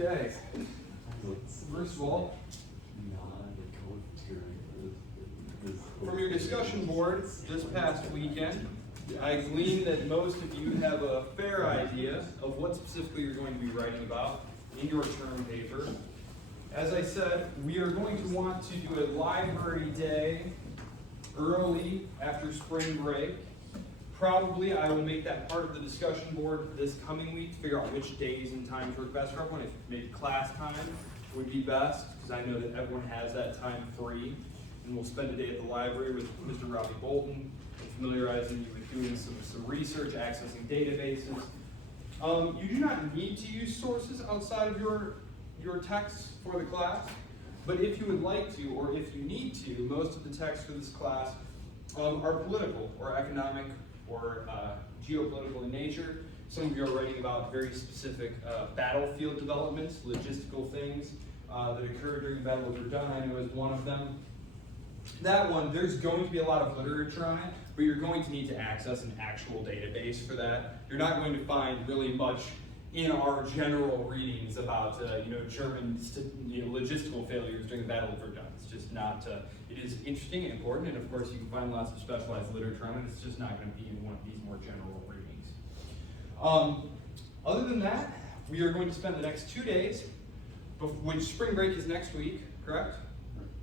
Okay. First of all, from your discussion board this past weekend, I gleaned that most of you have a fair idea of what specifically you're going to be writing about in your term paper. As I said, we are going to want to do a library day early after spring break. Probably I will make that part of the discussion board this coming week to figure out which days and times work best for everyone. If maybe class time would be best, because I know that everyone has that time free. And we'll spend a day at the library with Mr. Robbie Bolton, and familiarizing you with doing some research, accessing databases. You do not need to use sources outside of your texts for the class, but if you would like to, or if you need to, most of the texts for this class are political or economic or geopolitical in nature. Some of you are writing about very specific battlefield developments, logistical things that occurred during the Battle of Verdun, I know is one of them. That one, there's going to be a lot of literature on it, but you're going to need to access an actual database for that. You're not going to find really much in our general readings about German logistical failures during the Battle of Verdun. It's just not, it is interesting and important, and of course you can find lots of specialized literature on it. It's just not going to be in one of these more general readings. Other than that, we are going to spend the next 2 days, which spring break is next week, correct?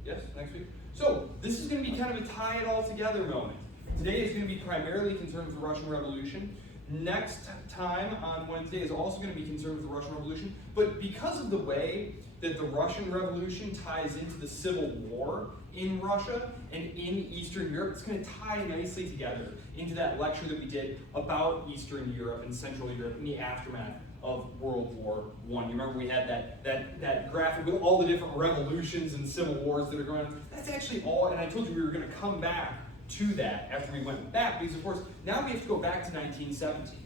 Yes, next week. So this is going to be kind of a tie it all together moment. Today is going to be primarily concerned with the Russian Revolution. Next time on Wednesday is also going to be concerned with the Russian Revolution, but because of the way that the Russian Revolution ties into the Civil War in Russia and in Eastern Europe, it's going to tie nicely together into that lecture that we did about Eastern Europe and Central Europe in the aftermath of World War I. You remember we had that graphic with all the different revolutions and civil wars that are going on. That's actually all, and I told you we were going to come back to that after we went back, because of course, now we have to go back to 1917.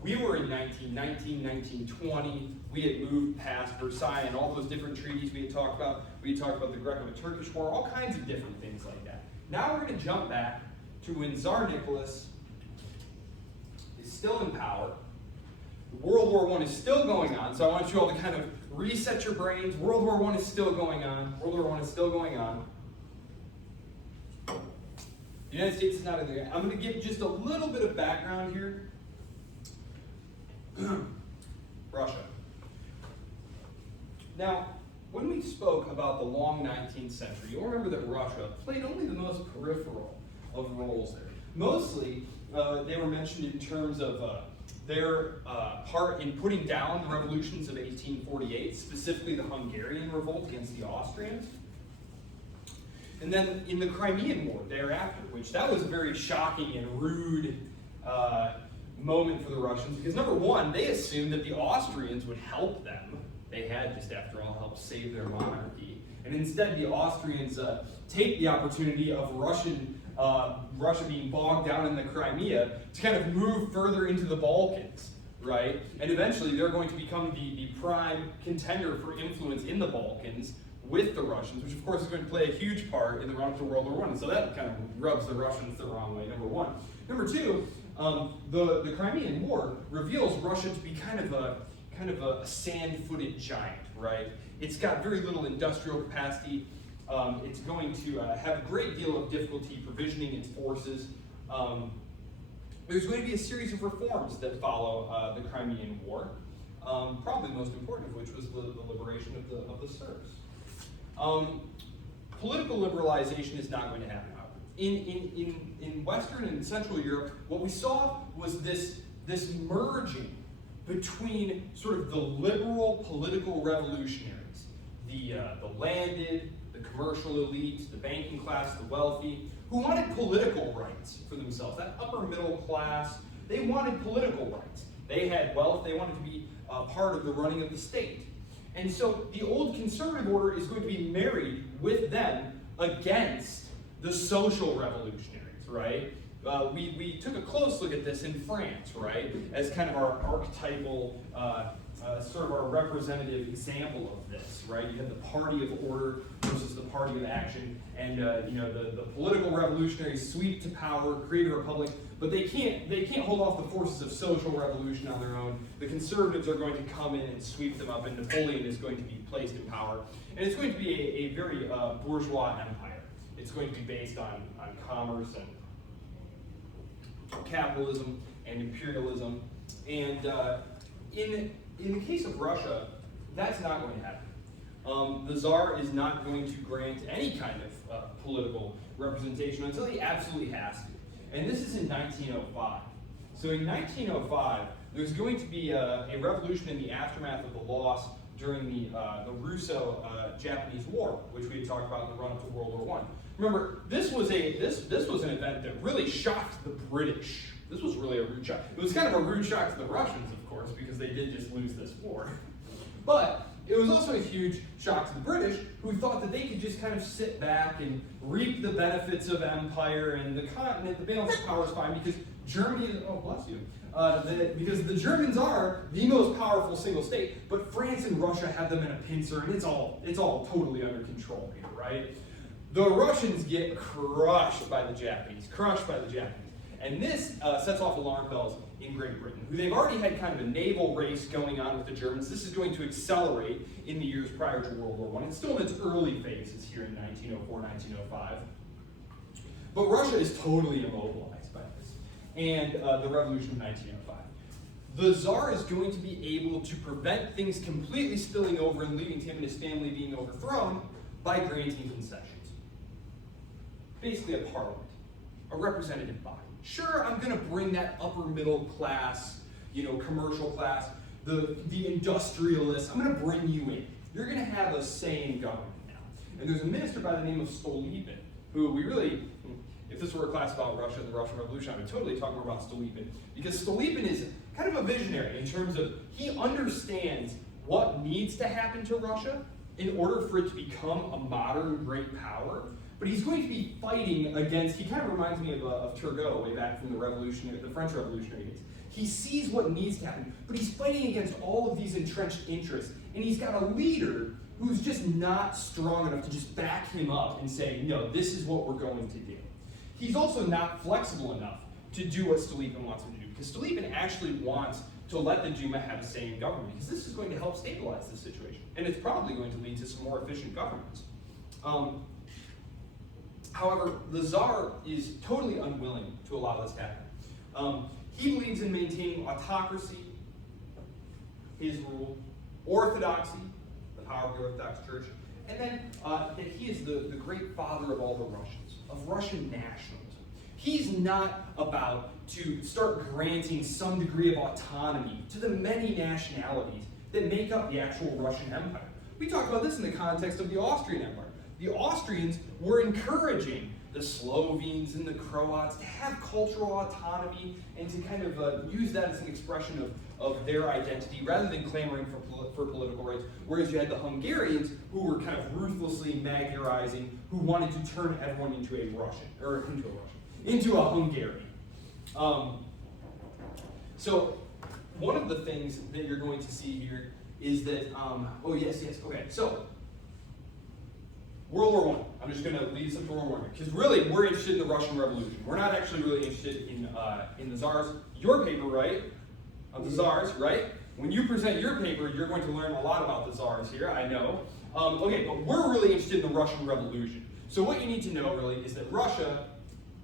We were in 1919, 1920. We had moved past Versailles and all those different treaties we had talked about. We had talked about the Greco-Turkish War, all kinds of different things like that. Now we're going to jump back to when Tsar Nicholas is still in power. World War I is still going on, so I want you all to kind of reset your brains. World War I is still going on. World War I is still going on. The United States is not in there. I'm going to give just a little bit of background here. Russia. Now, when we spoke about the long 19th century, you'll remember that Russia played only the most peripheral of roles there. Mostly, they were mentioned in terms of their part in putting down the revolutions of 1848, specifically the Hungarian revolt against the Austrians. And then in the Crimean War thereafter, which that was a very shocking and rude moment for the Russians, because number one, they assumed that the Austrians would help them. They had just, after all, helped save their monarchy. And instead, the Austrians take the opportunity of Russia being bogged down in the Crimea to kind of move further into the Balkans, right? And eventually, they're going to become the prime contender for influence in the Balkans with the Russians, which of course is going to play a huge part in the run up to World War I. And so that kind of rubs the Russians the wrong way, number one. Number two, the Crimean War reveals Russia to be kind of a sand-footed giant, right? It's got very little industrial capacity. It's going to have a great deal of difficulty provisioning its forces. There's going to be a series of reforms that follow the Crimean War, probably the most important of which was the liberation of the Serbs. Political liberalization is not going to happen. In Western and Central Europe, what we saw was this merging between sort of the liberal political revolutionaries, the landed, the commercial elite, the banking class, the wealthy, who wanted political rights for themselves. That upper middle class, they wanted political rights. They had wealth, they wanted to be part of the running of the state. And so the old conservative order is going to be married with them against the social revolutionaries, right? We took a close look at this in France, right, as kind of our archetypal, sort of our representative example of this, right? You had the party of order versus the party of action, and the political revolutionaries sweep to power, create a republic, but but they can't hold off the forces of social revolution on their own. The conservatives are going to come in and sweep them up, and Napoleon is going to be placed in power. And it's going to be a very bourgeois empire. It's going to be based on commerce and capitalism and imperialism. And in the case of Russia, that's not going to happen. The Tsar is not going to grant any kind of political representation until he absolutely has to. And this is in 1905. So in 1905, there's going to be a revolution in the aftermath of the loss during the Russo-Japanese War, which we had talked about in the run-up to World War I. Remember, this was an event that really shocked the British. This was really a rude shock. It was kind of a rude shock to the Russians, of course, because they did just lose this war. But it was also a huge shock to the British, who thought that they could just kind of sit back and reap the benefits of empire and the continent, the balance of power is fine because Germany is, oh bless you, because the Germans are the most powerful single state, but France and Russia have them in a pincer, and it's all totally under control here, right? The Russians get crushed by the Japanese, and this sets off alarm bells in Great Britain, who they've already had kind of a naval race going on with the Germans. This is going to accelerate in the years prior to World War I. It's still in its early phases here in 1904, 1905. But Russia is totally immobilized by this, and the revolution of 1905. The Tsar is going to be able to prevent things completely spilling over and leaving him and his family being overthrown by granting concessions. Basically a parliament, a representative body. Sure, I'm going to bring that upper middle class, commercial class, the industrialists, I'm going to bring you in. You're going to have a say in government now. And there's a minister by the name of Stolypin, who we really, if this were a class about Russia and the Russian Revolution, I would totally talk more about Stolypin. Because Stolypin is kind of a visionary in terms of, he understands what needs to happen to Russia in order for it to become a modern great power. But he's going to be fighting against, he kind of reminds me of Turgot way back from the French Revolutionary days. He sees what needs to happen, but he's fighting against all of these entrenched interests. And he's got a leader who's just not strong enough to just back him up and say, no, this is what we're going to do. He's also not flexible enough to do what Stolypin wants him to do, because Stolypin actually wants to let the Duma have a say in government, because this is going to help stabilize the situation. And it's probably going to lead to some more efficient governments. However, the Tsar is totally unwilling to allow this to happen. He believes in maintaining autocracy, his rule, orthodoxy, the power of the Orthodox Church, and then that he is the great father of all the Russians, of Russian nationalism. He's not about to start granting some degree of autonomy to the many nationalities that make up the actual Russian Empire. We talk about this in the context of the Austrian Empire. The Austrians were encouraging the Slovenes and the Croats to have cultural autonomy and to kind of use that as an expression of their identity rather than clamoring for political rights. Whereas you had the Hungarians who were kind of ruthlessly Magyarizing, who wanted to turn everyone into a Hungarian. So one of the things that you're going to see here is that, so World War I. I'm just going to lead us up to World War I, because really we're interested in the Russian Revolution. We're not actually really interested in the Tsars. Your paper, right, of the Tsars, right? When you present your paper, you're going to learn a lot about the Tsars here, I know. Okay, but we're really interested in the Russian Revolution. So what you need to know really is that Russia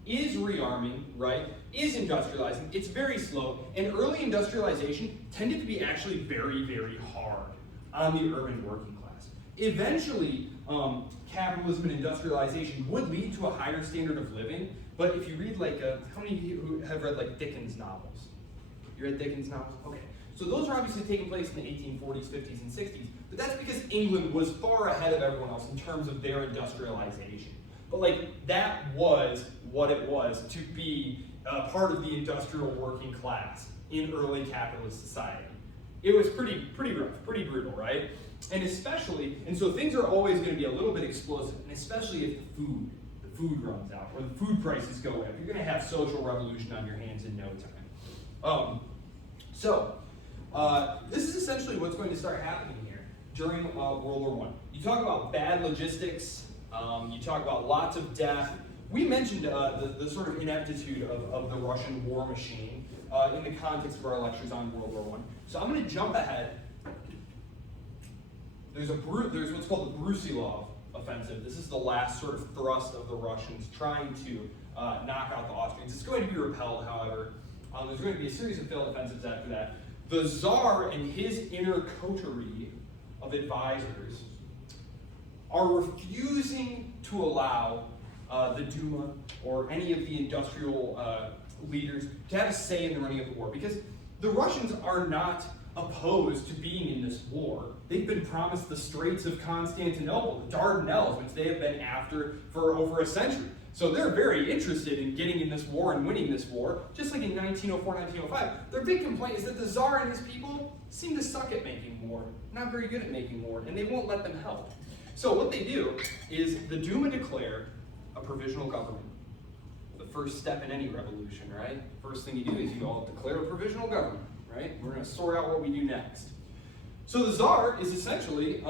is rearming, right, is industrializing, it's very slow, and early industrialization tended to be actually very, very hard on the urban working class. Eventually, capitalism and industrialization would lead to a higher standard of living, but if you read how many of you have read Dickens novels? You read Dickens novels? Okay. So those are obviously taking place in the 1840s, 50s, and 60s, but that's because England was far ahead of everyone else in terms of their industrialization. But that was what it was to be part of the industrial working class in early capitalist society. It was pretty rough, pretty brutal, right? And so things are always going to be a little bit explosive, and especially if the food runs out, or the food prices go up, you're going to have social revolution on your hands in no time. This is essentially what's going to start happening here during World War I. You talk about bad logistics, you talk about lots of death, we mentioned the sort of ineptitude of the Russian war machine in the context of our lectures on World War I. So I'm going to jump ahead. There's what's called the Brusilov offensive. This is the last sort of thrust of the Russians trying to knock out the Austrians. It's going to be repelled, however. There's going to be a series of failed offensives after that. The Tsar and his inner coterie of advisors are refusing to allow the Duma or any of the industrial leaders to have a say in the running of the war, because the Russians are not opposed to being in this war. They've been promised the Straits of Constantinople, the Dardanelles, which they have been after for over a century. So they're very interested in getting in this war and winning this war, just like in 1904, 1905. Their big complaint is that the Tsar and his people seem to suck at making war, not very good at making war, and they won't let them help. So what they do is the Duma declare a provisional government. The first step in any revolution, right? First thing you do is you all declare a provisional government, right? We're going to sort out what we do next. So the Tsar is essentially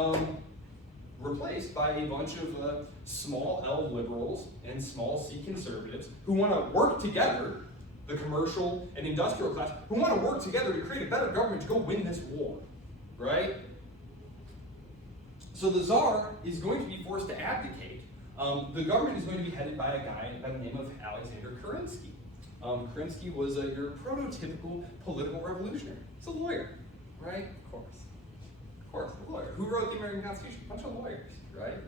replaced by a bunch of small L liberals and small C conservatives who want to work together, the commercial and industrial class, who want to work together to create a better government to go win this war, right? So the Tsar is going to be forced to abdicate. The government is going to be headed by a guy by the name of Alexander Kerensky. Kerensky was your prototypical political revolutionary. He's a lawyer, right? Of course, a lawyer. Who wrote the American Constitution? A bunch of lawyers, right?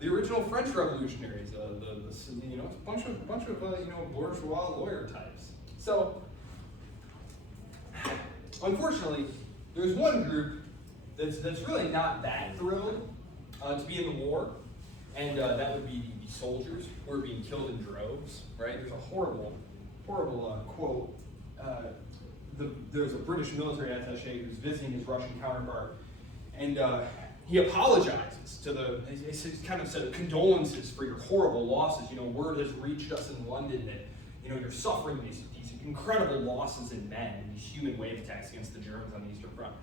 The original French revolutionaries, a bunch of bourgeois lawyer types. So, unfortunately, there's one group that's really not that thrilled to be in the war, and that would be the soldiers who are being killed in droves, right? There's a horrible quote. There's a British military attaché who's visiting his Russian counterpart, and he apologizes to he kind of said condolences for your horrible losses. Word has reached us in London that you're suffering these incredible losses in men and these human wave attacks against the Germans on the Eastern Front.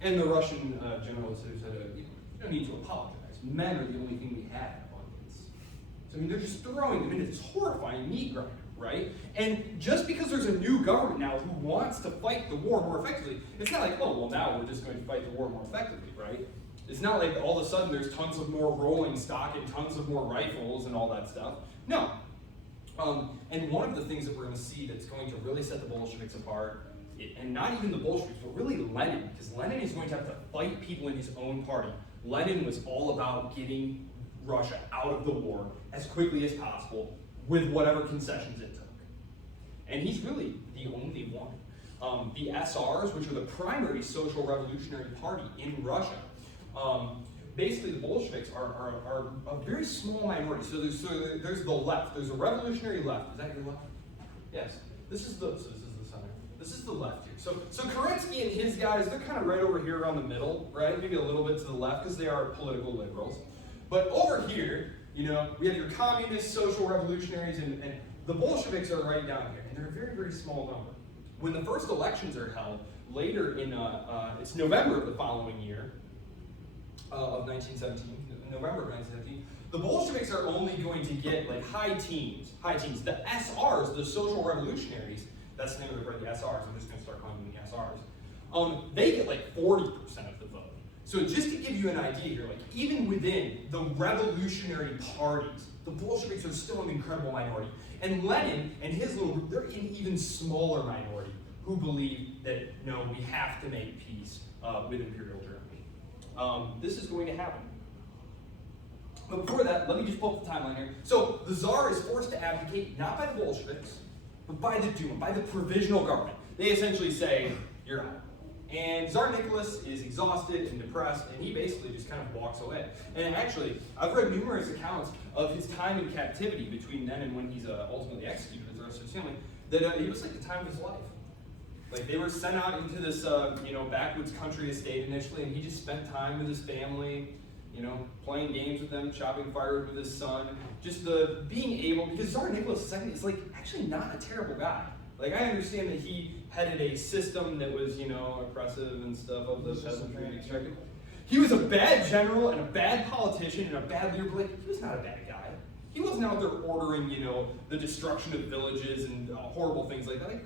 And the Russian general said, you don't need to apologize. Men are the only thing we have in abundance. So they're just throwing them into this horrifying meat grinder. Right? And just because there's a new government now who wants to fight the war more effectively, it's not like, oh, well, now we're just going to fight the war more effectively, right? It's not like all of a sudden there's tons of more rolling stock and tons of more rifles and all that stuff. No. And one of the things that we're going to see that's going to really set the Bolsheviks apart, and not even the Bolsheviks, but really Lenin, because Lenin is going to have to fight people in his own party. Lenin was all about getting Russia out of the war as quickly as possible, with whatever concessions it took. And he's really the only one. The SRs, which are the primary social revolutionary party in Russia, basically the Bolsheviks are a very small minority. So there's the left, there's a revolutionary left. Is that your left? Yes. This is the center. This is the left here. So Kerensky and his guys, they're kind of right over here around the middle, right? Maybe a little bit to the left because they are political liberals. But over here, we have your communist, social revolutionaries, and the Bolsheviks are right down here, and they're a very, very small number. When the first elections are held, later in, it's November of the following year, of 1917, November of 1917, the Bolsheviks are only going to get high teens. The SRs, the social revolutionaries, that's the name of the party, the SRs, I'm just going to start calling them the SRs, they get 40% of the vote. So just to give you an idea here, even within the revolutionary parties, the Bolsheviks are still an incredible minority. And Lenin and his little group, they're an even smaller minority who believe that, no, we have to make peace with Imperial Germany. This is going to happen. But before that, let me just pull up the timeline here. So the Tsar is forced to abdicate, not by the Bolsheviks, but by the Duma, by the provisional government. They essentially say, you're out. And Tsar Nicholas is exhausted and depressed, and he basically just kind of walks away. And actually, I've read numerous accounts of his time in captivity between then and when he's ultimately executed with the rest of his family, that it was the time of his life. They were sent out into this, backwoods country estate initially, and he just spent time with his family, playing games with them, chopping firewood with his son, just being able, because Tsar Nicholas II is actually not a terrible guy. I understand that he headed a system that was, oppressive and stuff of the peasantry and extracted. He was a bad general and a bad politician and a bad leader, but he was not a bad guy. he wasn't out there ordering, the destruction of villages and horrible things like that. Like,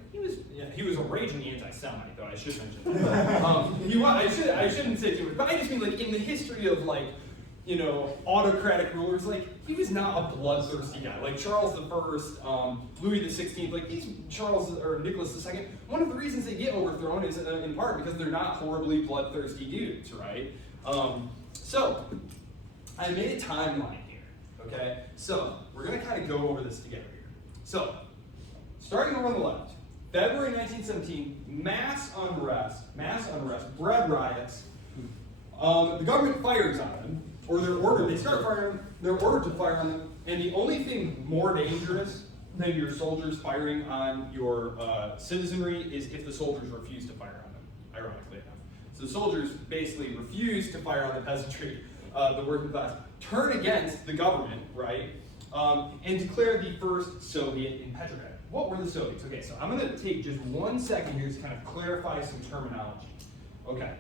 he was a raging anti-Semite, though I should mention that. I shouldn't say too much, but I just mean like in the history of like, autocratic rulers, like he was not a bloodthirsty guy. Like Charles I, Louis XVI, like these Nicholas II. One of the reasons they get overthrown is in part because they're not horribly bloodthirsty dudes, right? So I made a timeline here. Okay, so we're gonna kind of go over this together here. So starting over on the left, February 1917, mass unrest, bread riots. The government fires on them. Or they start firing, they're ordered to fire on them, and the only thing more dangerous than your soldiers firing on your citizenry is if the soldiers refuse to fire on them, ironically enough. So the soldiers basically refuse to fire on the peasantry, the working class, turn against the government, right, and declare the first Soviet in Petrograd. What were the Soviets? Okay, so I'm going to take just 1 second here to kind of clarify some terminology. Okay,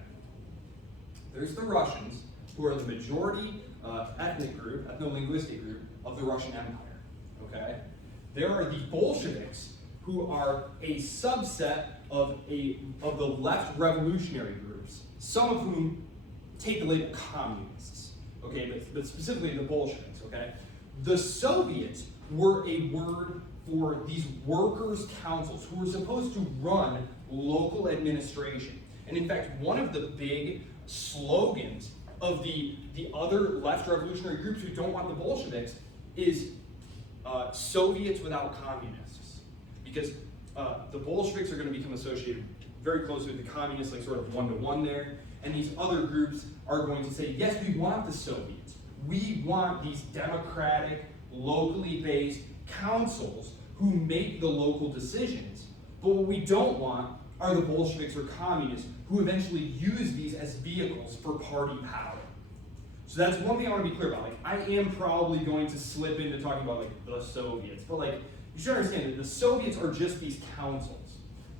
there's the Russians, who are the majority ethno-linguistic group of the Russian Empire, okay? There are the Bolsheviks, who are a subset of the left revolutionary groups, some of whom take the label communists, okay, but specifically the Bolsheviks, okay? The Soviets were a word for these workers' councils who were supposed to run local administration. And in fact, one of the big slogans of the other left revolutionary groups who don't want the Bolsheviks is Soviets without communists. Because the Bolsheviks are going to become associated very closely with the communists, like sort of one-to-one there. And these other groups are going to say, yes, we want the Soviets. We want these democratic, locally based councils who make the local decisions. But what we don't want are the Bolsheviks or communists who eventually use these as vehicles for party power. So that's one thing I want to be clear about. Like, I am probably going to slip into talking about like the Soviets, but like you should understand that the Soviets are just these councils,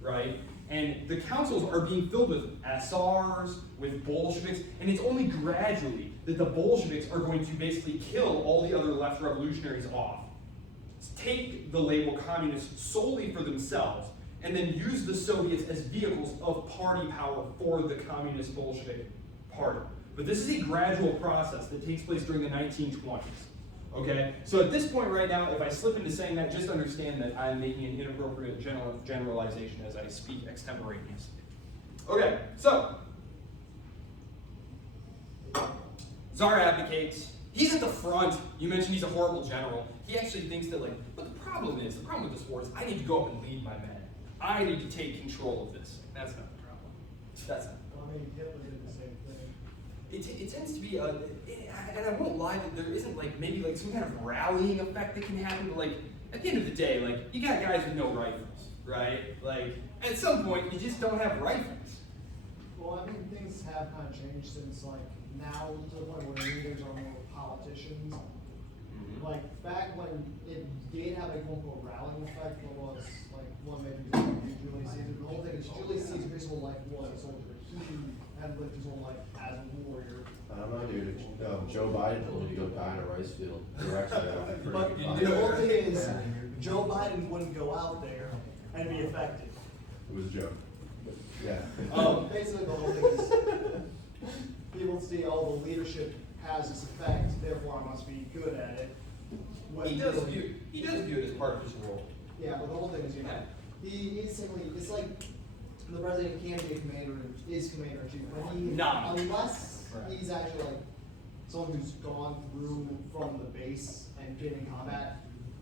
right? And the councils are being filled with SRs, with Bolsheviks, and it's only gradually that the Bolsheviks are going to basically kill all the other left revolutionaries off, take the label communist solely for themselves, and then use the Soviets as vehicles of party power for the communist Bolshevik party. But this is a gradual process that takes place during the 1920s. Okay? So at this point right now, if I slip into saying that, just understand that I'm making an inappropriate generalization as I speak extemporaneously. Okay, so Tsar abdicates. He's at the front. You mentioned he's a horrible general. He actually thinks that, like, but the problem with this war is I need to go up and lead my men. I need to take control of this. That's not the problem. That's not. I mean, Hitler did the same thing. It tends to be, and I won't lie that there isn't like maybe like some kind of rallying effect that can happen. But like at the end of the day, like you got guys with no rifles, right? Like at some point you just don't have rifles. Well, I mean, things have kind of changed since like now to the point where leaders are more politicians. Like back when it did have a quote unquote rallying effect, what was like one major example Julius Caesar. The whole thing is Julius Caesar his whole life was a soldier. He had lived his whole life as a warrior. I don't know, dude. Joe Biden told me to go die in a rice field. But the whole thing is Joe Biden wouldn't go out there and be effective. It was a joke. Yeah. Basically the whole thing is people see all the leadership has this effect, therefore I must be good at it. He does view it as part of his role. Yeah, but the whole thing is, he's simply, it's like the president can be a commander, is commander in chief, but unless he's actually like someone who's gone through from the base and been in combat.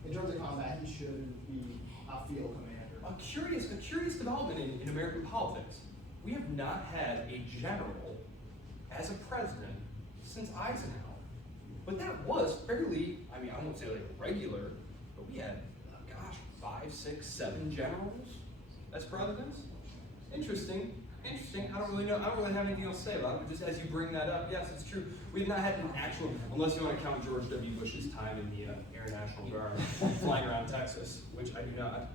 In terms of combat, he shouldn't be a field commander. A curious development in American politics. We have not had a general as a president since Eisenhower. But that was fairly, I mean, I won't say like regular, but we had, 5, 6, 7 generals as presidents. Interesting. I don't really have anything else to say about it, but just as you bring that up, yes, it's true. We've not had an actual, unless you want to count George W. Bush's time in the Air National Guard flying around Texas, which I do not.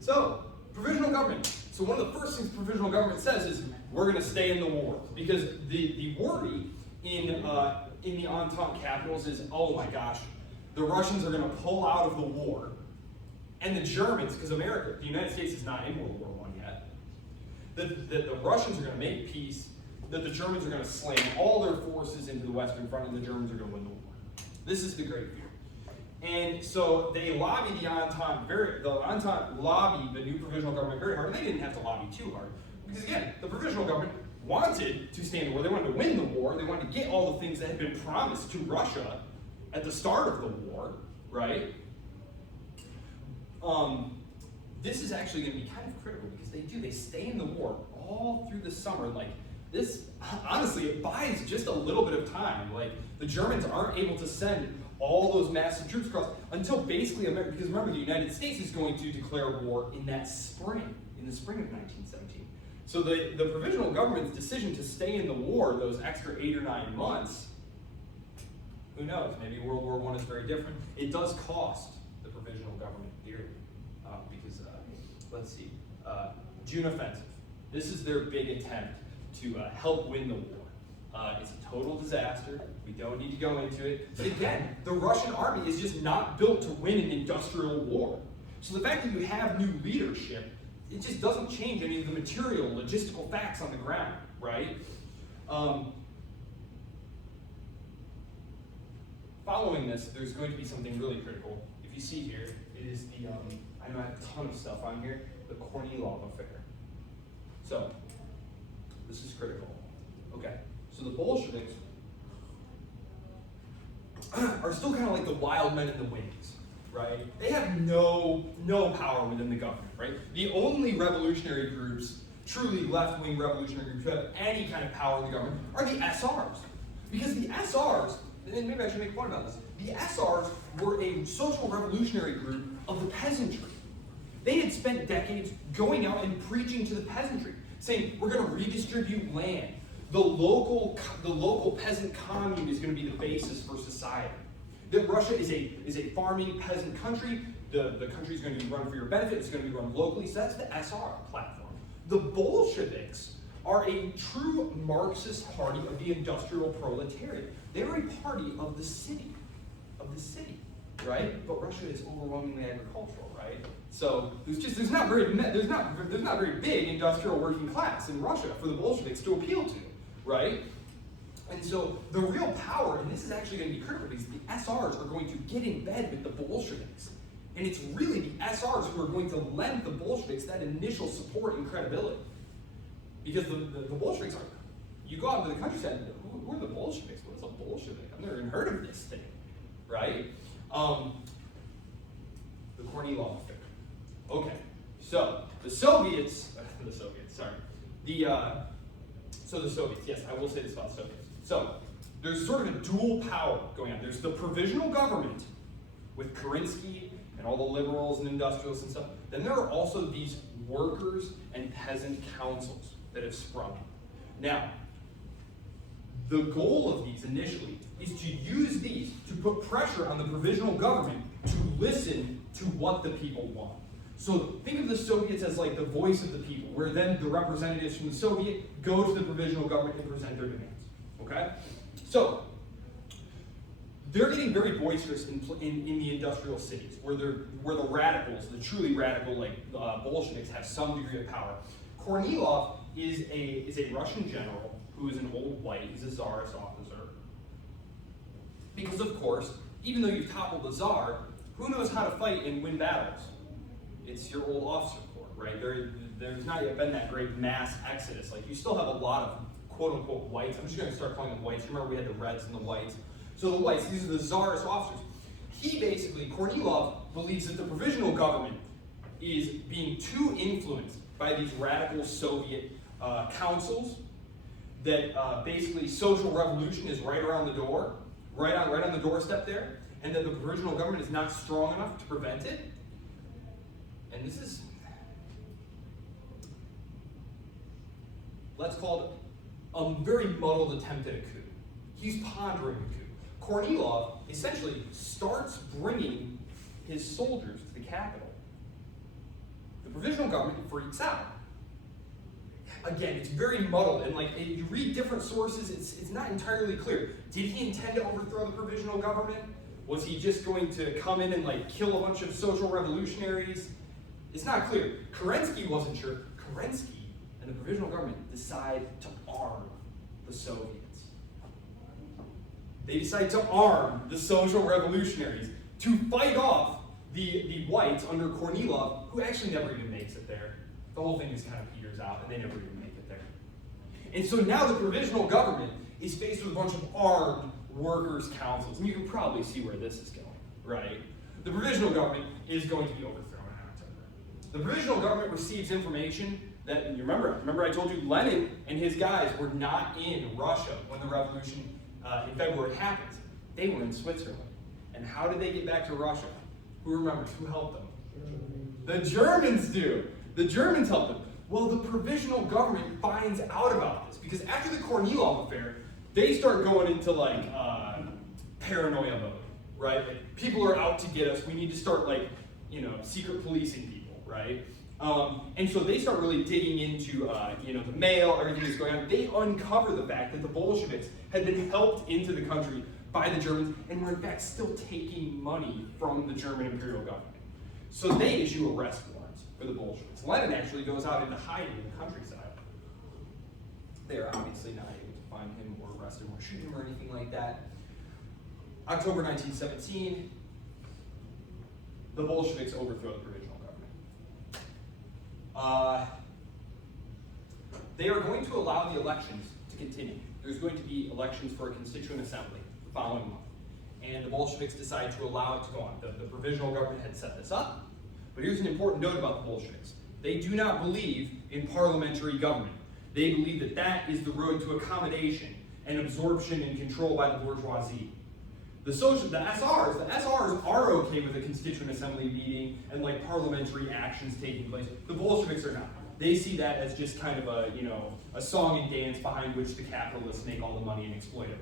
So, provisional government. So one of the first things provisional government says is we're going to stay in the war, because the worry in the Entente capitals is, oh my gosh, the Russians are going to pull out of the war, and the Germans, because America, the United States is not in World War I yet, that the Russians are going to make peace, that the Germans are going to slam all their forces into the Western Front, and the Germans are going to win the war. This is the Great Fear. And so they lobbied the Entente lobbied the new provisional government very hard, and they didn't have to lobby too hard. Because again, the provisional government wanted to stay in the war, they wanted to win the war, they wanted to get all the things that had been promised to Russia at the start of the war, right? This is actually going to be kind of critical because they stay in the war all through the summer. Like this, honestly, it buys just a little bit of time. Like the Germans aren't able to send all those massive troops across until basically America, because remember the United States is going to declare war in the spring of 1917. So the provisional government's decision to stay in the war those extra 8 or 9 months, who knows, maybe World War I is very different. It does cost the provisional government dearly, because, let's see, June offensive. This is their big attempt to help win the war. It's a total disaster. We don't need to go into it. But again, the Russian army is just not built to win an industrial war. So the fact that you have new leadership, it just doesn't change any of the material, logistical facts on the ground, right? Following this, there's going to be something really critical. If you see here, it is the, I know I have a ton of stuff on here, the Kornilov affair. So, this is critical. Okay, so the Bolsheviks are still kind of like the wild men in the wings, right? They have no power within the government, right? The only revolutionary groups, truly left-wing revolutionary groups who have any kind of power in the government are the SRs. Because the SRs, and maybe I should make a point about this, the SRs were a social revolutionary group of the peasantry. They had spent decades going out and preaching to the peasantry, saying, we're going to redistribute land. The local peasant commune is going to be the basis for society. That Russia is a farming peasant country. The country is going to be run for your benefit. It's going to be run locally. So that's the SR platform. The Bolsheviks are a true Marxist party of the industrial proletariat. They're a party of the city, right? But Russia is overwhelmingly agricultural, right? So there's not very big industrial working class in Russia for the Bolsheviks to appeal to, right? And so the real power, and this is actually going to be critical, because the SRs are going to get in bed with the Bolsheviks. And it's really the SRs who are going to lend the Bolsheviks that initial support and credibility. Because the Bolsheviks are, you go out into the countryside, who are the Bolsheviks? What is a Bolshevik? I've never even heard of this thing, right? The Kornilov affair. Okay, so the Soviets, yes, I will say this about the Soviets. So there's sort of a dual power going on. There's the provisional government with Kerensky and all the liberals and industrialists and stuff. Then there are also these workers and peasant councils that have sprung. Now, the goal of these initially is to use these to put pressure on the provisional government to listen to what the people want. So think of the Soviets as like the voice of the people, where then the representatives from the Soviet go to the provisional government and present their demands. Okay? So they're getting very boisterous in the industrial cities, where the radicals, the truly radical like Bolsheviks, have some degree of power. Kornilov is a Russian general who is an old white. He's a czarist officer. Because of course, even though you've toppled the czar, who knows how to fight and win battles? It's your old officer corps, right? There's not yet been that great mass exodus. Like, you still have a lot of quote-unquote whites. I'm just going to start calling them whites. Remember, we had the reds and the whites. So the whites, these are the czarist officers. He basically, Kornilov, believes that the provisional government is being too influenced by these radical Soviet councils, that basically social revolution is right around the door, right on the doorstep there, and that the provisional government is not strong enough to prevent it. And this is, let's call it a very muddled attempt at a coup. He's pondering a coup. Kornilov essentially starts bringing his soldiers to the capital. The provisional government freaks out. Again, it's very muddled, and like if you read different sources, it's not entirely clear. Did he intend to overthrow the provisional government? Was he just going to come in and like kill a bunch of social revolutionaries? It's not clear. Kerensky wasn't sure. Kerensky and the provisional government decide to arm the Soviets. They decide to arm the social revolutionaries to fight off the whites under Kornilov, who actually never even makes it there. The whole thing just kind of peters out, and they never even make it there. And so now the provisional government is faced with a bunch of armed workers' councils, and you can probably see where this is going, right? The provisional government is going to be overthrown in October. The provisional government receives information that, you remember I told you Lenin and his guys were not in Russia when the revolution in February happened. They were in Switzerland. And how did they get back to Russia? Who remembers? Who helped them? The Germans do. The Germans helped them. Well, the provisional government finds out about this because after the Kornilov affair, they start going into like paranoia mode, right? Like, people are out to get us. We need to start like, secret policing people, right? And so they start really digging into, the mail, everything that's going on. They uncover the fact that the Bolsheviks had been helped into the country by the Germans and were in fact still taking money from the German imperial government. So they issue arrest warrants for the Bolsheviks. Lenin actually goes out into hiding in the countryside. They're obviously not able to find him or arrest him or shoot him or anything like that. October 1917, the Bolsheviks overthrow the provisional government. They are going to allow the elections to continue. There's going to be elections for a constituent assembly the following month. And the Bolsheviks decide to allow it to go on. The provisional government had set this up. But here's an important note about the Bolsheviks. They do not believe in parliamentary government. They believe that that is the road to accommodation and absorption and control by the bourgeoisie. The SRs are okay with a constituent assembly meeting and like parliamentary actions taking place. The Bolsheviks are not. They see that as just kind of a song and dance behind which the capitalists make all the money and exploit it.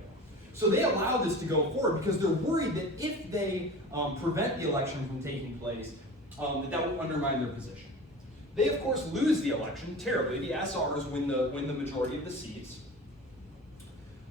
So they allow this to go forward because they're worried that if they prevent the election from taking place, that will undermine their position. They of course lose the election terribly. The SRs win the majority of the seats.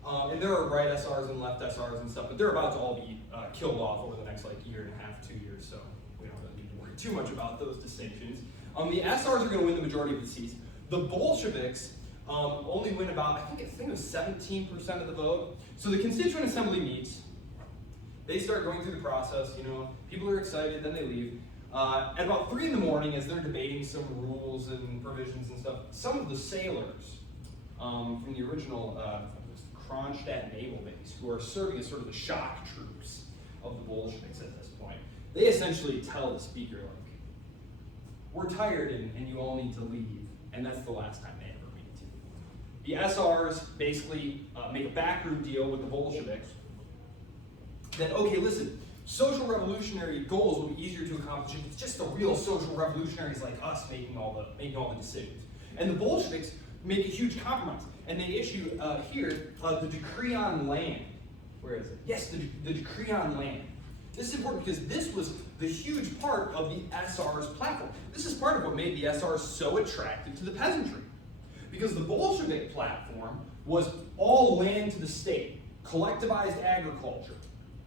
And there are right SRs and left SRs and stuff, but they're about to all be killed off over the next year and a half, 2 years, so we don't really need to worry too much about those distinctions. The SRs are going to win the majority of the seats. The Bolsheviks only win about, I think it was 17% of the vote. So the Constituent Assembly meets, they start going through the process, people are excited, then they leave. At about 3 in the morning, as they're debating some rules and provisions and stuff, some of the sailors from the original Kronstadt naval base, who are serving as sort of the shock troops of the Bolsheviks at this point, they essentially tell the speaker, we're tired and you all need to leave, and that's the last time they ever meet. The SRs basically make a backroom deal with the Bolsheviks that, okay, listen, social revolutionary goals will be easier to accomplish if it's just the real social revolutionaries like us making all the decisions. And the Bolsheviks make a huge compromise, and they issue here the decree on land. Where is it? Yes, the decree on land. This is important because this was the huge part of the SR's platform. This is part of what made the SRs so attractive to the peasantry. Because the Bolshevik platform was all land to the state, collectivized agriculture,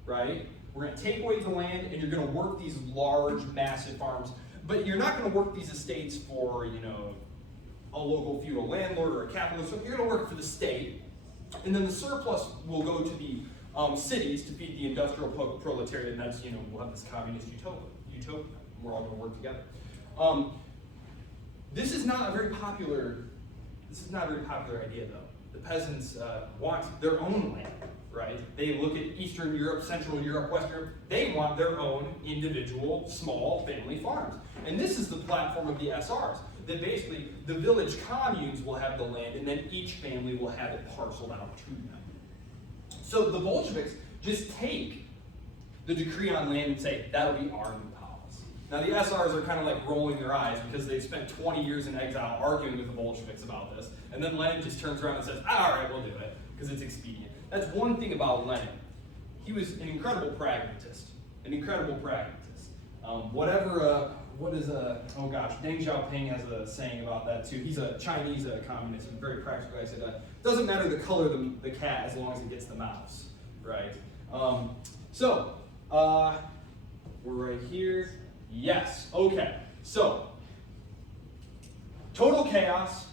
right? We're going to take away the land and you're going to work these large, massive farms, but you're not going to work these estates for, a local feudal landlord or a capitalist. So you're going to work for the state, and then the surplus will go to the cities to feed the industrial proletariat, and that's, we'll have this communist utopia. We're all going to work together. This is not a very popular idea, though. The peasants want their own land, right? They look at Eastern Europe, Central Europe, Western Europe. They want their own individual, small family farms. And this is the platform of the SRs, that basically the village communes will have the land, and then each family will have it parceled out to them. So the Bolsheviks just take the decree on land and say, that'll be our new policy. Now the SRs are kind of like rolling their eyes because they've spent 20 years in exile arguing with the Bolsheviks about this, and then Lenin just turns around and says, all right, we'll do it, because it's expedient. That's one thing about Lenin. He was an incredible pragmatist. Deng Xiaoping has a saying about that too. He's a Chinese communist, and very practical guy. Said, doesn't matter the color of the cat as long as it gets the mouse, right? So We're right here. Yes, okay. So, total chaos.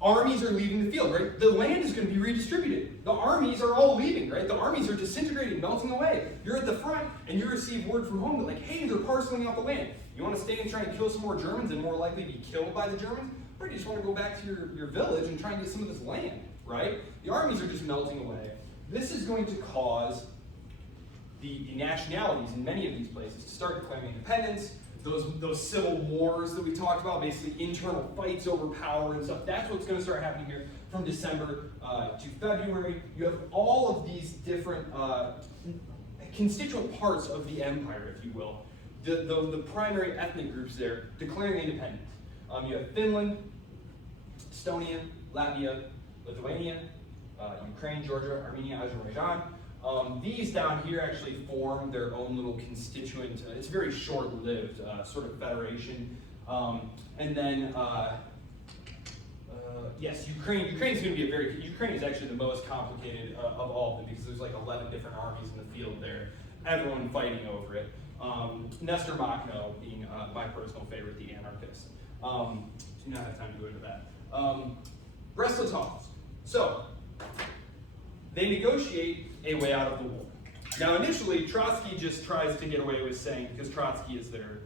Armies are leaving the field, right? The land is going to be redistributed. The armies are all leaving, right? The armies are disintegrating, melting away. You're at the front, and you receive word from home that, like, hey, they're parceling out the land. You want to stay and try and kill some more Germans and more likely be killed by the Germans? Or do you just want to go back to your village and try and get some of this land, right? The armies are just melting away. This is going to cause the nationalities in many of these places to start declaring independence. Those civil wars that we talked about, basically internal fights over power and stuff, that's what's going to start happening here from December to February. You have all of these different constituent parts of the empire, if you will. The primary ethnic groups there declaring independence. You have Finland, Estonia, Latvia, Lithuania, Ukraine, Georgia, Armenia, Azerbaijan. These down here actually form their own little constituent, it's very short-lived sort of federation. And then, yes, Ukraine is going to be Ukraine is actually the most complicated of all of them because there's like 11 different armies in the field there, everyone fighting over it. Nestor Makhno being my personal favorite, the anarchist. Do not have time to go into that. Brest-Litovsk. So, they negotiate a way out of the war. Now, initially, Trotsky just tries to get away with saying, because Trotsky is their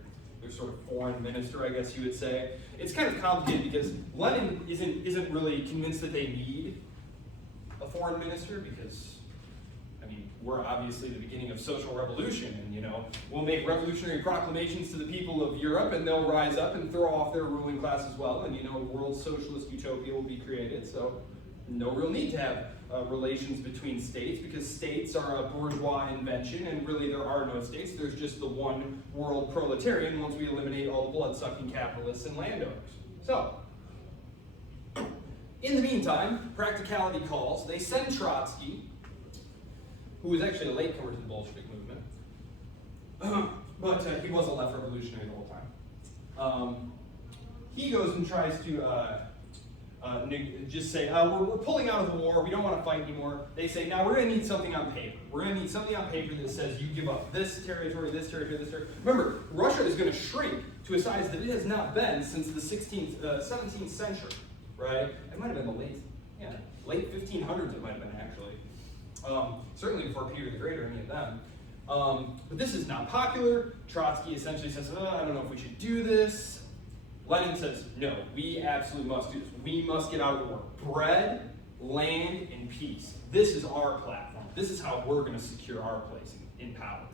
sort of foreign minister, I guess you would say. It's kind of complicated because Lenin isn't really convinced that they need a foreign minister because, I mean, we're obviously the beginning of social revolution, and we'll make revolutionary proclamations to the people of Europe, and they'll rise up and throw off their ruling class as well, and a world socialist utopia will be created. So, no real need to have relations between states because states are a bourgeois invention and really there are no states. There's just the one world proletarian once we eliminate all the blood-sucking capitalists and landowners. So, in the meantime, practicality calls. They send Trotsky, who was actually a latecomer to the Bolshevik movement, but he was a left revolutionary the whole time. He goes and tries to just say, we're pulling out of the war, we don't want to fight anymore. They say, now we're going to need something on paper. We're going to need something on paper that says you give up this territory, this territory, this territory. Remember, Russia is going to shrink to a size that it has not been since the 17th century, right? It might have been the late 1500s it might have been actually. Certainly before Peter the Great or any of them. But this is not popular. Trotsky essentially says, I don't know if we should do this. Lenin says, no, we absolutely must do this. We must get out of the war. Bread, land, and peace. This is our platform. This is how we're going to secure our place in power.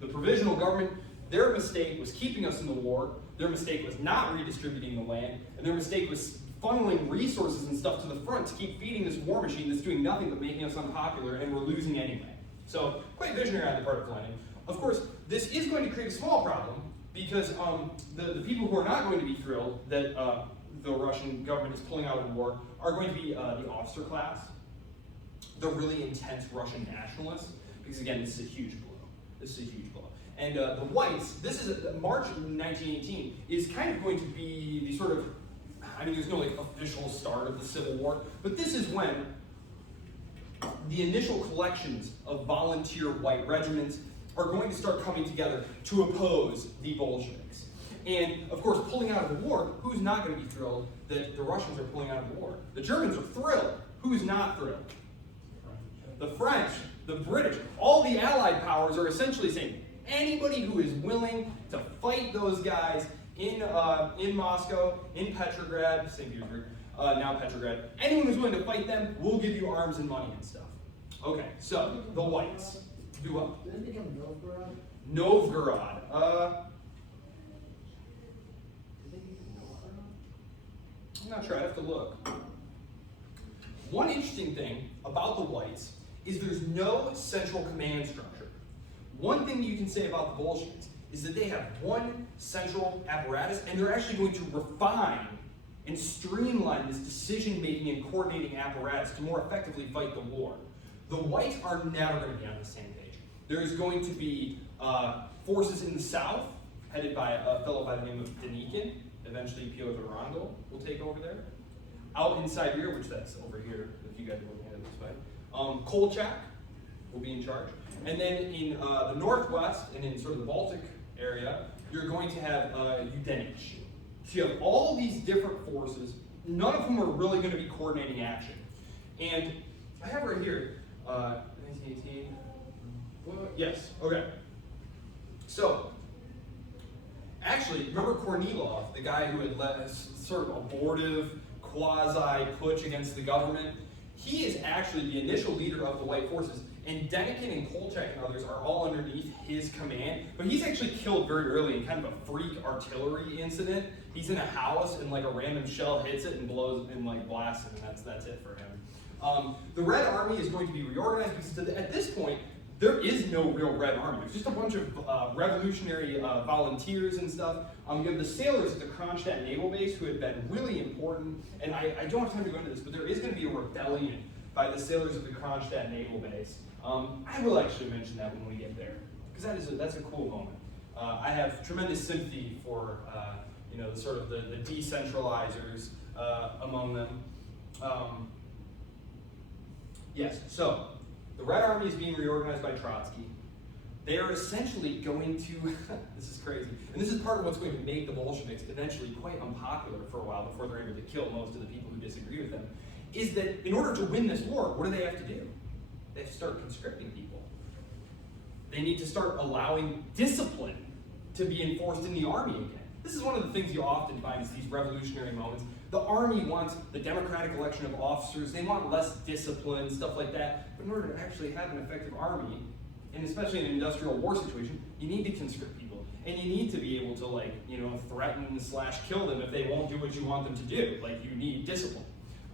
The provisional government, their mistake was keeping us in the war. Their mistake was not redistributing the land. And their mistake was funneling resources and stuff to the front to keep feeding this war machine that's doing nothing but making us unpopular, and we're losing anyway. So, quite visionary on the part of Lenin. Of course, this is going to create a small problem, because the people who are not going to be thrilled that the Russian government is pulling out of the war are going to be the officer class, the really intense Russian nationalists, because again, this is a huge blow. This is a huge blow. And the whites, this is March 1918, is kind of going to be the sort of, there's no official start of the Civil War, but this is when the initial collections of volunteer white regiments are going to start coming together to oppose the Bolsheviks. And, of course, pulling out of the war, who's not going to be thrilled that the Russians are pulling out of the war? The Germans are thrilled. Who's not thrilled? The French, the British, all the Allied powers are essentially saying, anybody who is willing to fight those guys in Moscow, in Petrograd, St. Petersburg, now Petrograd, anyone who's willing to fight them, we'll give you arms and money and stuff. Okay, so, the whites. Do what? Did it become Novgorod? Novgorod. I'm not sure, I have to look. One interesting thing about the whites is there's no central command structure. One thing that you can say about the Bolsheviks is that they have one central apparatus, and they're actually going to refine and streamline this decision-making and coordinating apparatus to more effectively fight the war. The whites are never going to be on the same page. There is going to be forces in the south, headed by a fellow by the name of Denikin. Eventually, Pyotr Wrangel will take over there. Out in Siberia, which that's over here, if you guys are looking at it this way. Kolchak, will be in charge. And then in the northwest and in sort of the Baltic area, you're going to have Udenich. So you have all these different forces, none of whom are really going to be coordinating action. And I have right here, 1918. Well, yes, okay. So, actually, remember Kornilov, the guy who had led a sort of abortive, quasi-putsch against the government? He is actually the initial leader of the White Forces, and Denikin and Kolchak and others are all underneath his command, but he's actually killed very early in kind of a freak artillery incident. He's in a house and like a random shell hits it and blows and like blasts it, and that's it for him. The Red Army is going to be reorganized because at this point, there is no real Red Army. There's just a bunch of revolutionary volunteers and stuff. You have the sailors at the Kronstadt Naval Base who had been really important, and I don't have time to go into this, but there is going to be a rebellion by the sailors of the Kronstadt Naval Base. I will actually mention that when we get there, because that's a cool moment. I have tremendous sympathy for the sort of the decentralizers among them. Yes, so the Red Army is being reorganized by Trotsky. They are essentially going to, this is crazy, and this is part of what's going to make the Bolsheviks eventually quite unpopular for a while before they're able to kill most of the people who disagree with them, is that in order to win this war, what do they have to do? They have to start conscripting people. They need to start allowing discipline to be enforced in the army again. This is one of the things you often find is these revolutionary moments. The army wants the democratic election of officers. They want less discipline, stuff like that. But in order to actually have an effective army, and especially in an industrial war situation, you need to conscript people. And you need to be able to threaten / kill them if they won't do what you want them to do. Like, you need discipline.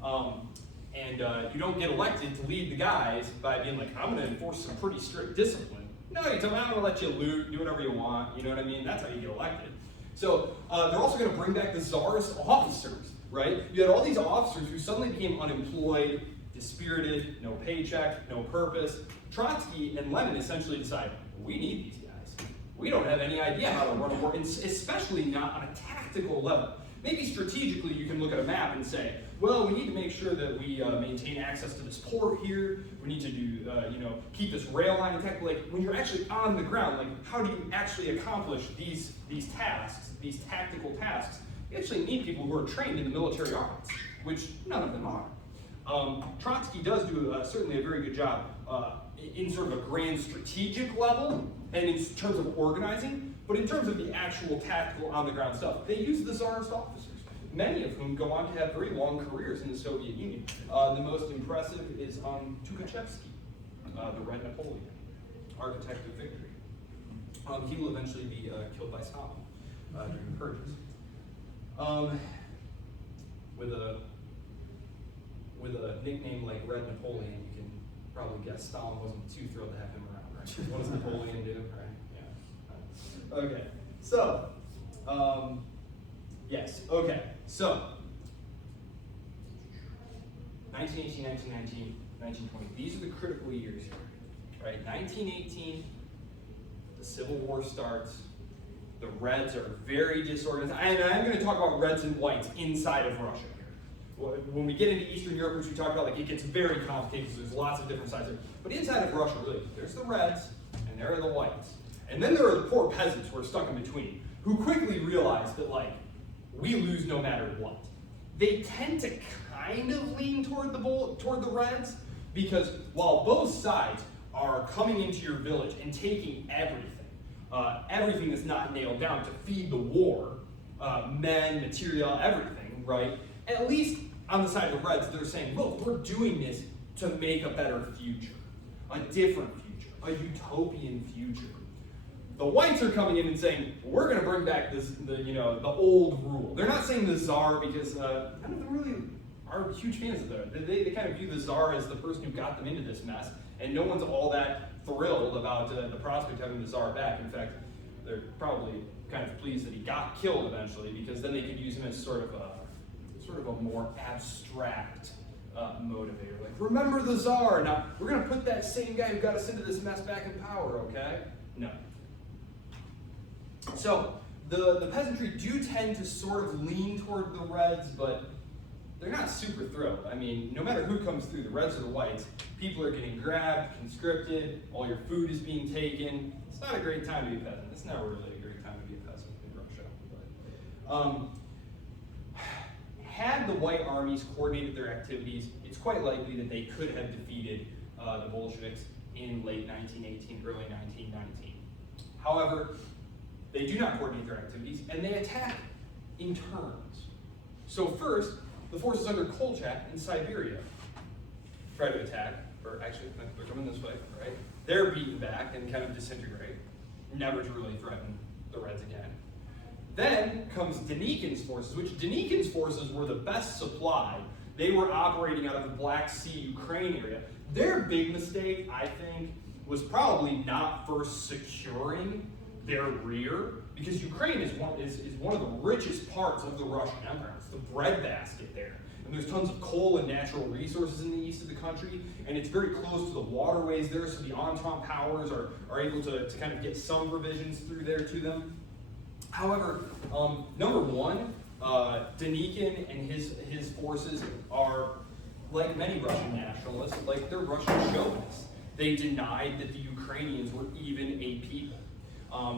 You don't get elected to lead the guys by being like, I'm going to enforce some pretty strict discipline. No, you tell me I'm going to let you loot, do whatever you want, you know what I mean? That's how you get elected. So they're also going to bring back the Tsarist officers, right? You had all these officers who suddenly became unemployed, dispirited, no paycheck, no purpose. Trotsky and Lenin essentially decided, we need these guys. We don't have any idea how to run a war, especially not on a tactical level. Maybe strategically you can look at a map and say, well, we need to make sure that we maintain access to this port here. We need to do, keep this rail line intact. Like, when you're actually on the ground, like, how do you actually accomplish these tasks, these tactical tasks? You actually need people who are trained in the military arts, which none of them are. Trotsky does do certainly a very good job in sort of a grand strategic level and in terms of organizing, but in terms of the actual tactical on-the-ground stuff, they use the Tsarist officers, many of whom go on to have very long careers in the Soviet Union. The most impressive is Tukhachevsky, the Red Napoleon, architect of victory. He will eventually be killed by Stalin during the purges. With a nickname like Red Napoleon, you can probably guess Stalin wasn't too thrilled to have him around, right? What does Napoleon do, right? Yeah. Okay, so, yes, okay, so, 1918, 1919, 1920, these are the critical years here, right? 1918, the Civil War starts. The Reds are very disorganized. And I'm going to talk about Reds and Whites inside of Russia here. When we get into Eastern Europe, which we talked about, it gets very complicated because there's lots of different sides there. But inside of Russia, really, there's the Reds and there are the Whites. And then there are the poor peasants who are stuck in between, who quickly realize that, we lose no matter what. They tend to kind of lean toward the Reds, because while both sides are coming into your village and taking everything that's not nailed down to feed the war, men, material, everything, right? At least on the side of the Reds, they're saying, look, we're doing this to make a better future, a different future, a utopian future. The Whites are coming in and saying, we're going to bring back the old rule. They're not saying the Tsar because none of them really are huge fans of that. They kind of view the Tsar as the person who got them into this mess, and no one's all that thrilled about the prospect of having the Tsar back. In fact, they're probably kind of pleased that he got killed eventually, because then they could use him as sort of a more abstract motivator. Like, remember the Tsar. Now, we're going to put that same guy who got us into this mess back in power, okay? No. So, the peasantry do tend to sort of lean toward the Reds, but they're not super thrilled. I mean, no matter who comes through, the Reds or the Whites, people are getting grabbed, conscripted, all your food is being taken. It's not a great time to be a peasant. It's never really a great time to be a peasant in Russia. But, had the White armies coordinated their activities, it's quite likely that they could have defeated the Bolsheviks in late 1918, early 1919. However, they do not coordinate their activities, and they attack in turns. So first, the forces under Kolchak in Siberia try to attack, or actually, they're coming this way, right? They're beaten back and kind of disintegrate, never to really threaten the Reds again. Then comes Denikin's forces, which Denikin's forces were the best supplied. They were operating out of the Black Sea, Ukraine area. Their big mistake, I think, was probably not first securing their rear, because Ukraine is one of the richest parts of the Russian Empire. It's the breadbasket there. And there's tons of coal and natural resources in the east of the country, and it's very close to the waterways there, so the Entente powers are able to kind of get some provisions through there to them. However, number one, Denikin and his forces are, like many Russian nationalists, like they're Russian chauvinists. They denied that the Ukrainians were even a people.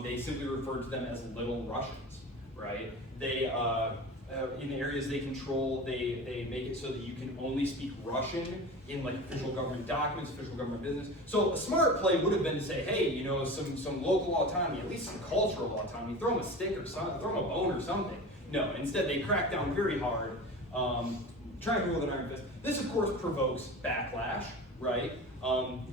They simply referred to them as little Russians, right? They, in the areas they control, they make it so that you can only speak Russian in like official government documents, official government business. So a smart play would have been to say, hey, you know, some local autonomy, at least some cultural autonomy, throw them a stick or something, throw them a bone or something. No, instead they crack down very hard, trying to rule with an iron fist. This, of course, provokes backlash, right?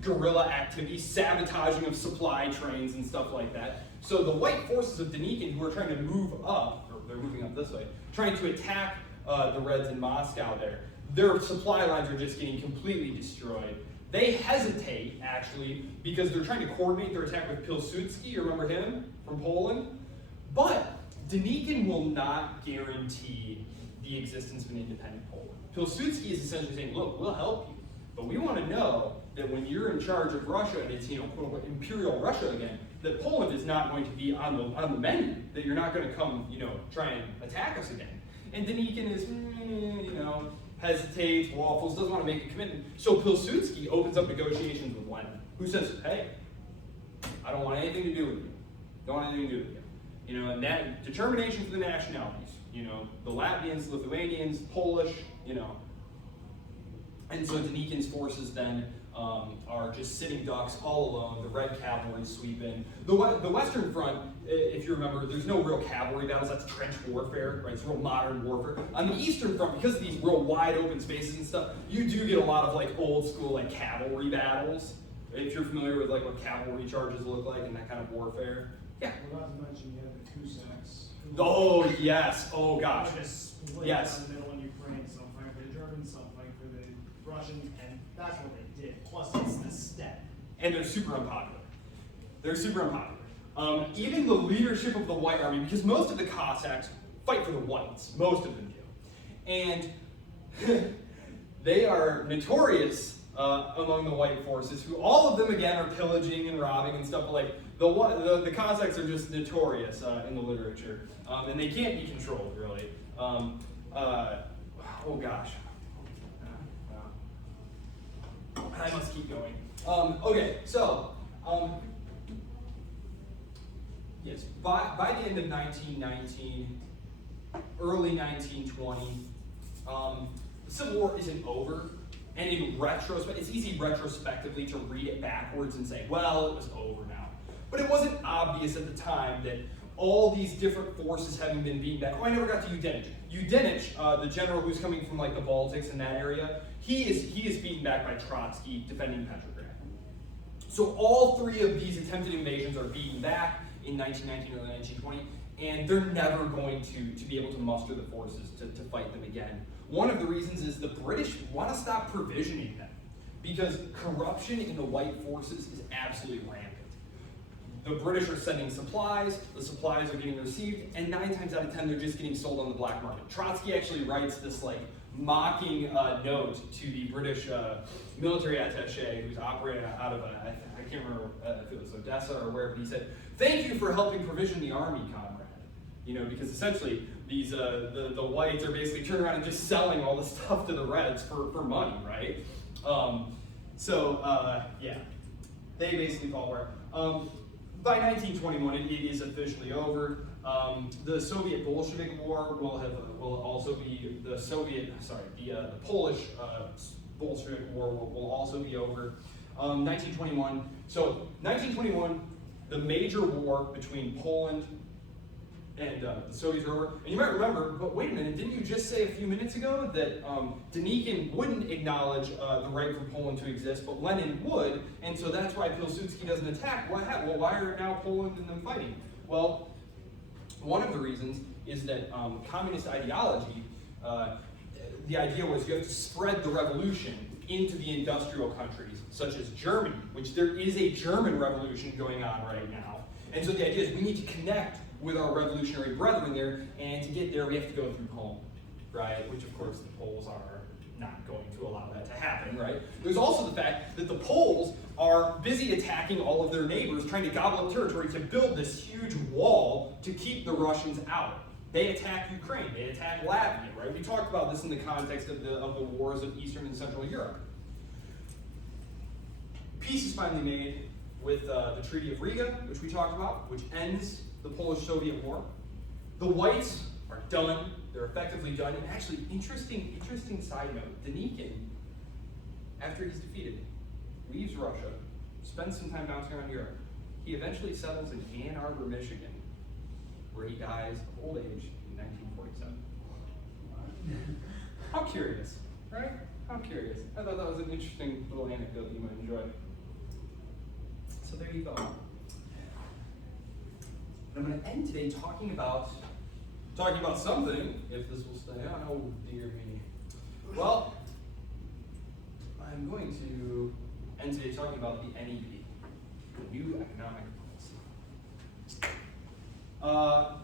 Guerrilla activity, sabotaging of supply trains and stuff like that. So the white forces of Denikin, who are trying to move up, or they're moving up this way, trying to attack the Reds in Moscow there, their supply lines are just getting completely destroyed. They hesitate, actually, because they're trying to coordinate their attack with Pilsudski, you remember him, from Poland? But Denikin will not guarantee the existence of an independent Poland. Pilsudski is essentially saying, look, we'll help you, but we want to know that when you're in charge of Russia and it's, you know, quote unquote, imperial Russia again, that Poland is not going to be on the menu, that you're not going to come, you know, try and attack us again. And Denikin is, you know, hesitates, waffles, doesn't want to make a commitment. So Pilsudski opens up negotiations with Lenin, who says, hey, I don't want anything to do with you. Don't want anything to do with you. You know, and that determination for the nationalities, you know, the Latvians, Lithuanians, Polish, you know. And so Denikin's forces then are just sitting ducks all alone. The Red cavalry sweep in. The Western Front, if you remember, there's no real cavalry battles. That's trench warfare, right? It's real modern warfare. On the Eastern Front, because of these real wide open spaces and stuff, you do get a lot of like old school like cavalry battles. If you're familiar with like what cavalry charges look like and that kind of warfare. Yeah. Well, not to mention you have the Cossacks. Oh yes. Oh gosh. Just split Yes. down the middle in Ukraine. Some fight for the Germans, some fight for the Russians, and that's what they did. Plus, it's the steppe. And they're super unpopular. They're super unpopular. Even the leadership of the White Army, because most of the Cossacks fight for the Whites, most of them do, and they are notorious among the White forces, who all of them again are pillaging and robbing and stuff like. The Cossacks are just notorious in the literature, and they can't be controlled really. Oh gosh. I must keep going. Okay, so yes, by the end of 1919, early 1920, the Civil War isn't over, and in retrospect, it's easy retrospectively to read it backwards and say, well, it was over now. But it wasn't obvious at the time that all these different forces having been beaten back. Oh, I never got to Yudenich. Yudenich, the general who's coming from like the Baltics and that area, he is beaten back by Trotsky defending Petrograd. So all three of these attempted invasions are beaten back in 1919 or 1920, and they're never going to be able to muster the forces to fight them again. One of the reasons is the British want to stop provisioning them, because corruption in the white forces is absolutely rampant. The British are sending supplies, the supplies are getting received, and 9 times out of 10 they're just getting sold on the black market. Trotsky actually writes this like mocking note to the British military attaché who's operating out of, I can't remember if it was Odessa or where, but he said, "Thank you for helping provision the army, comrade." because essentially these the whites are basically turning around and just selling all the stuff to the reds for money, right? Yeah, they basically fall apart. By 1921, it is officially over. The Soviet Bolshevik War will also be the Polish Bolshevik War will also be over. 1921. So 1921, the major war between Poland and the Soviets are over. And you might remember, but wait a minute, didn't you just say a few minutes ago that Denikin wouldn't acknowledge the right for Poland to exist, but Lenin would, and so that's why Pilsudski doesn't attack? Well, why are now Poland and them fighting? Well, one of the reasons is that communist ideology, the idea was you have to spread the revolution into the industrial countries, such as Germany, which there is a German revolution going on right now. And so the idea is we need to connect with our revolutionary brethren there, and to get there we have to go through Poland, right? Which of course the Poles are not going to allow that to happen, right? There's also the fact that the Poles are busy attacking all of their neighbors, trying to gobble up territory to build this huge wall to keep the Russians out. They attack Ukraine, they attack Latvia, right? We talked about this in the context of the wars of Eastern and Central Europe. Peace is finally made with the Treaty of Riga, which we talked about, which ends the Polish-Soviet War. The whites are done, they're effectively done, and actually, interesting side note, Denikin, after he's defeated, leaves Russia, spends some time bouncing around Europe. He eventually settles in Ann Arbor, Michigan, where he dies of old age in 1947. How curious, right? How curious. I thought that was an interesting little anecdote that you might enjoy. So there you go. And I'm going to end today talking about something, if this will stay on. Oh dear me. Well, I'm going to end today talking about the NEP, the New Economic Policy.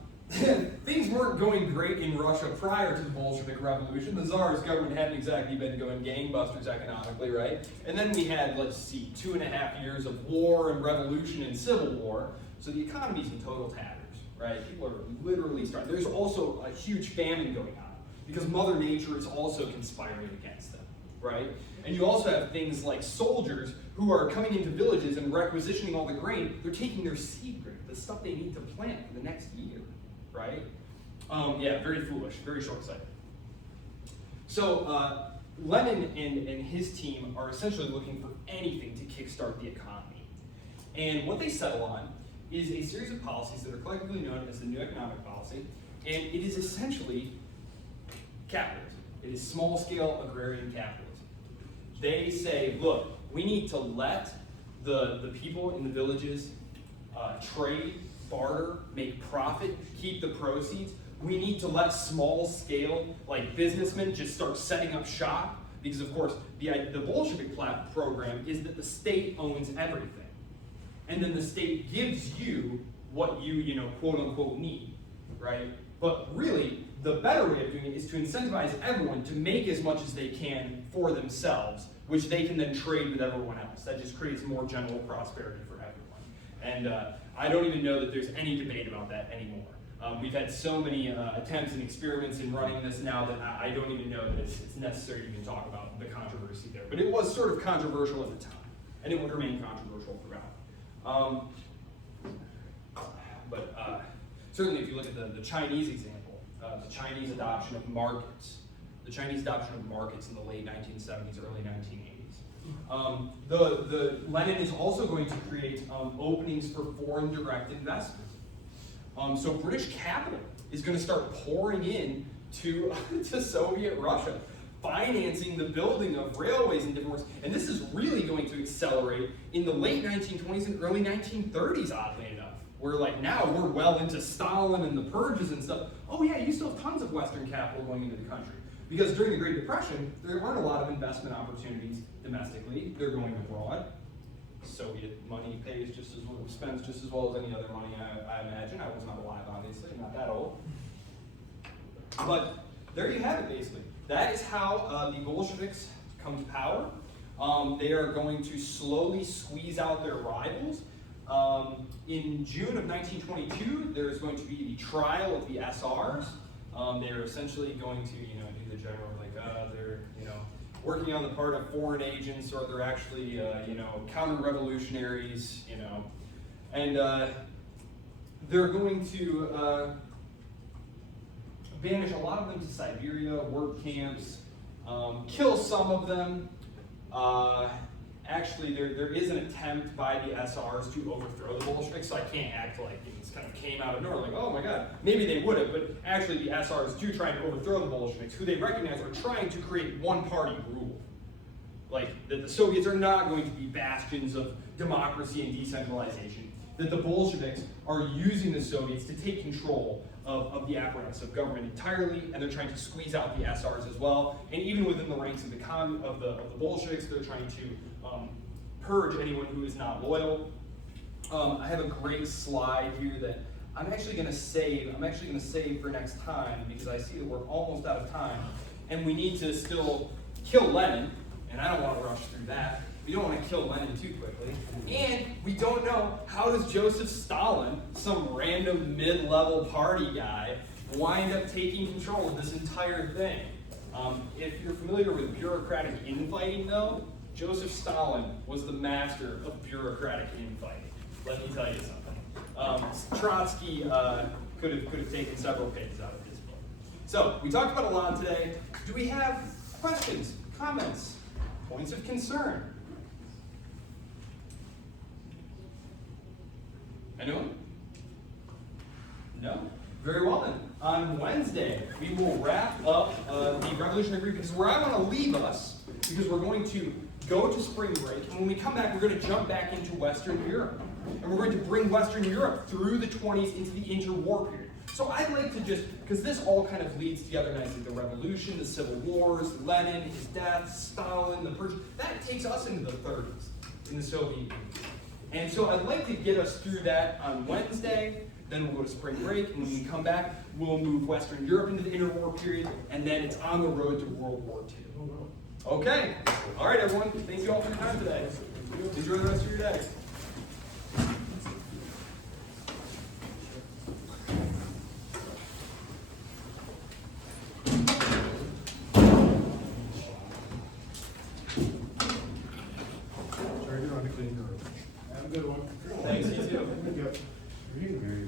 Things weren't going great in Russia prior to the Bolshevik Revolution. The Tsar's government hadn't exactly been going gangbusters economically, right? And then we had, 2.5 years of war and revolution and civil war. So the economy's in total tatters, right? People are literally starving. There's also a huge famine going on because Mother Nature is also conspiring against them, right? And you also have things like soldiers who are coming into villages and requisitioning all the grain. They're taking their seed grain, the stuff they need to plant for the next year, right? Yeah, very foolish, very short-sighted. So Lenin and his team are essentially looking for anything to kickstart the economy. And what they settle on is a series of policies that are collectively known as the New Economic Policy, and it is essentially capitalism. It is small-scale agrarian capitalism. They say, look, we need to let the people in the villages trade, barter, make profit, keep the proceeds. We need to let small-scale, businessmen just start setting up shop, because of course, the Bolshevik program is that the state owns everything. And then the state gives you what you quote unquote need, right? But really, the better way of doing it is to incentivize everyone to make as much as they can for themselves, which they can then trade with everyone else. That just creates more general prosperity for everyone. And I don't even know that there's any debate about that anymore. We've had so many attempts and experiments in running this now that I don't even know that it's necessary to even talk about the controversy there. But it was sort of controversial at the time, and it would remain controversial throughout. Certainly if you look at the Chinese example, the Chinese adoption of markets, in the late 1970s, early 1980s. The Lenin is also going to create openings for foreign direct investment. So British capital is going to start pouring in to Soviet Russia, financing the building of railways and different works. And this is really going to accelerate in the late 1920s and early 1930s, oddly enough. Where now we're well into Stalin and the purges and stuff. Oh yeah, you still have tons of Western capital going into the country. Because during the Great Depression, there aren't a lot of investment opportunities domestically. They're going abroad. Soviet money pays just as well, spends just as well as any other money, I imagine. I was not alive, obviously, I'm not that old. But there you have it, basically. That is how the Bolsheviks come to power. They are going to slowly squeeze out their rivals. In June of 1922, there's going to be the trial of the SRs. They're essentially going to, do the general, like, they're, working on the part of foreign agents, or they're actually, counter-revolutionaries, and they're going to banish a lot of them to Siberia, work camps, kill some of them. Actually, there is an attempt by the SRs to overthrow the Bolsheviks, so I can't act like this kind of came out of nowhere, like, oh my god, maybe they would have, but actually the SRs do try and overthrow the Bolsheviks, who they recognize are trying to create one-party rule. Like, that the Soviets are not going to be bastions of democracy and decentralization, that the Bolsheviks are using the Soviets to take control of the apparatus of government entirely, and they're trying to squeeze out the SRs as well. And even within the ranks of the Bolsheviks, they're trying to purge anyone who is not loyal. I have a great slide here that I'm actually going to save. I'm actually going to save for next time, because I see that we're almost out of time, and we need to still kill Lenin, and I don't want to rush through that. We don't want to kill Lenin too quickly. And we don't know, how does Joseph Stalin, some random mid-level party guy, wind up taking control of this entire thing? If you're familiar with bureaucratic infighting, though, Joseph Stalin was the master of bureaucratic infighting. Let me tell you something. Trotsky could have taken several pages out of his book. So, we talked about a lot today. Do we have questions, comments, points of concern? Anyone? No? Very well then. On Wednesday, we will wrap up the Revolutionary Brief, because where I want to leave us, because we're going to go to spring break, and when we come back, we're going to jump back into Western Europe. And we're going to bring Western Europe through the 20s into the interwar period. So I'd like to just, because this all kind of leads together nicely, the revolution, the civil wars, Lenin, his death, Stalin, the Persian, that takes us into the 30s in the Soviet Union. And so I'd like to get us through that on Wednesday, then we'll go to spring break, and when we come back, we'll move Western Europe into the interwar period, and then it's on the road to World War II. Okay. All right, everyone. Thank you all for your time today. Enjoy the rest of your day. Sorry, you're on to clean your room. Have a good one. Thanks, you too. Yep. Very, very